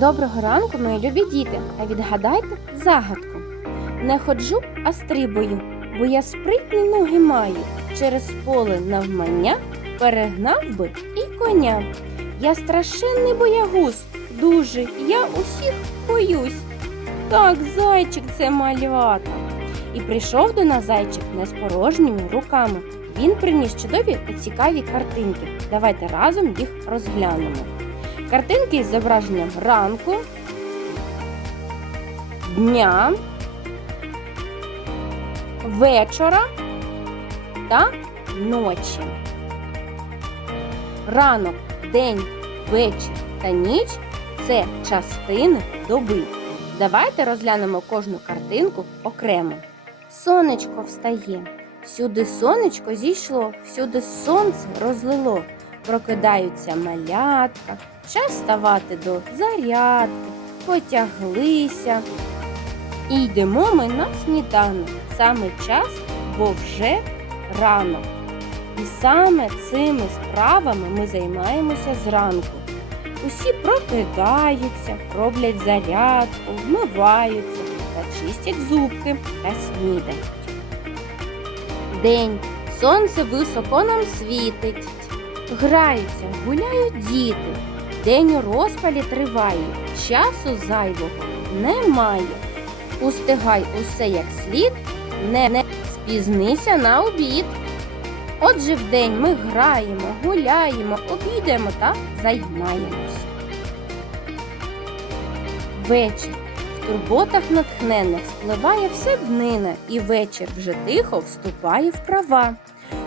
Доброго ранку, мої любі діти. А відгадайте загадку. Не ходжу, а стрибую, бо я спритні ноги маю. Через поле навмання перегнав би і коня. Я страшенний боягуз, дуже я усіх боюсь. Так, зайчик це малята. І прийшов до нас зайчик не з порожніми руками. Він приніс чудові та цікаві картинки. Давайте разом їх розглянемо. Картинки із зображенням ранку, дня, вечора та ночі. Ранок, день, вечір та ніч це частини доби. Давайте розглянемо кожну картинку окремо. Сонечко встає. Всюди сонечко зійшло, всюди сонце розлило. Прокидаються малятка, час ставати до зарядки, потяглися. І йдемо ми на сніданок. Саме час, бо вже ранок. І саме цими справами ми займаємося зранку. Усі прокидаються, роблять зарядку, вмиваються та чистять зубки та снідають. День. Сонце високо нам світить. Граються, гуляють діти. День у розпалі триває, часу зайвого немає. Устигай усе як слід, не, не спізнися на обід. Отже, вдень ми граємо, гуляємо, обідаємо та займаємося. Вечір. В турботах натхненних спливає все днина, і вечір вже тихо вступає в права.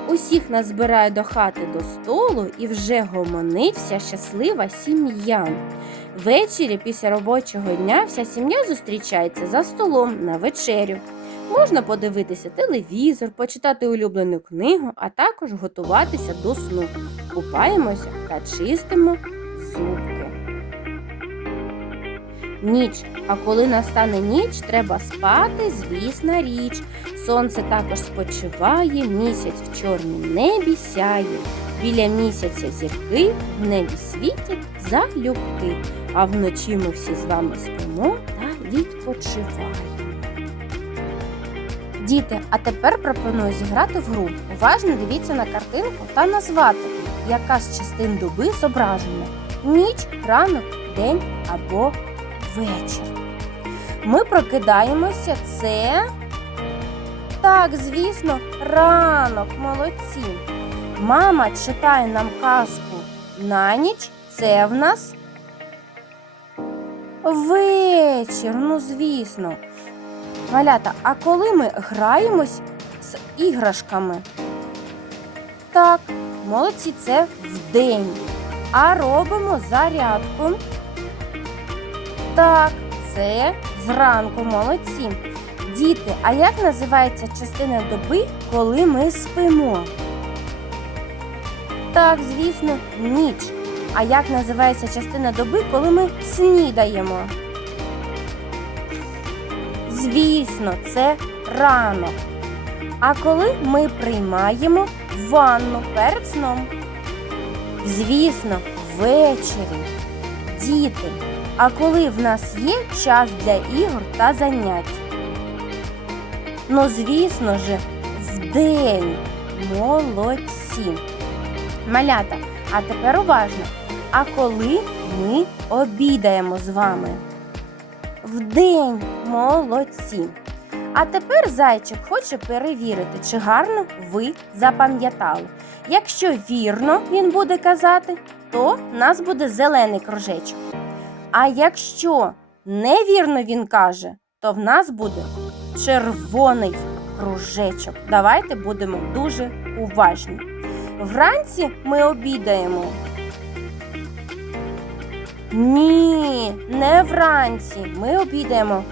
Усіх нас збирає до хати до столу і вже гомонить вся щаслива сім'я. Ввечері після робочого дня вся сім'я зустрічається за столом на вечерю. Можна подивитися телевізор, почитати улюблену книгу, а також готуватися до сну. Купаємося та чистимо зубки. Ніч. А коли настане ніч, треба спати, звісна річ. Сонце також спочиває, місяць в чорнім небі сяє. Біля місяця зірки в небі світять залюбки, а вночі ми всі з вами спимо та відпочиваємо. Діти, а тепер пропоную зіграти в гру. Уважно дивіться на картинку та назвати, яка з частин доби зображена. Ніч, ранок, день або вечір. Ми прокидаємося. Це. Так, звісно, ранок, молодці. Мама читає нам казку на ніч. Це в нас вечір, ну звісно. Малята, а коли ми граємось з іграшками? Так, молодці, це вдень. А робимо зарядку. Так, це зранку молодці. Діти, а як називається частина доби, коли ми спимо? Так, звісно, ніч. А як називається частина доби, коли ми снідаємо? Звісно, це ранок. А коли ми приймаємо ванну перед сном? Звісно, ввечері. Діти. А коли в нас є час для ігор та занять? Ну, звісно ж, вдень. Молодці. Малята, а тепер уважно. А коли ми обідаємо з вами? Вдень, молодці. А тепер зайчик хоче перевірити, чи гарно ви запам'ятали. Якщо вірно він буде казати, то в нас буде зелений кружечок. А якщо невірно він каже, то в нас буде червоний кружечок. Давайте будемо дуже уважні. Вранці ми обідаємо. Ні, не вранці. Ми обідаємо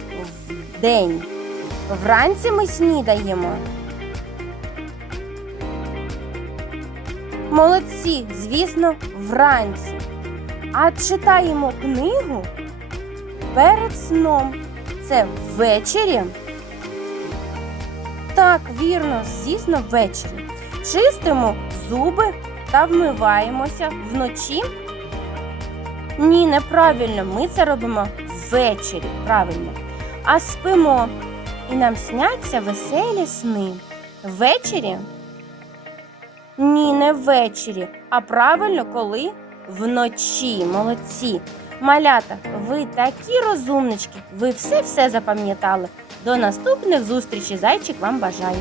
вдень. Вранці ми снідаємо. Молодці, звісно, вранці. А читаємо книгу перед сном. Це ввечері. Так, вірно, звісно, ввечері. Чистимо зуби та вмиваємося вночі. Ні, неправильно. Ми це робимо ввечері. Правильно. А спимо. І нам сняться веселі сни. Ввечері? Ні, не ввечері. А правильно, коли? Вночі. Молодці. Малята, ви такі розумнички. Ви все-все запам'ятали. До наступних зустрічей. Зайчик вам бажає.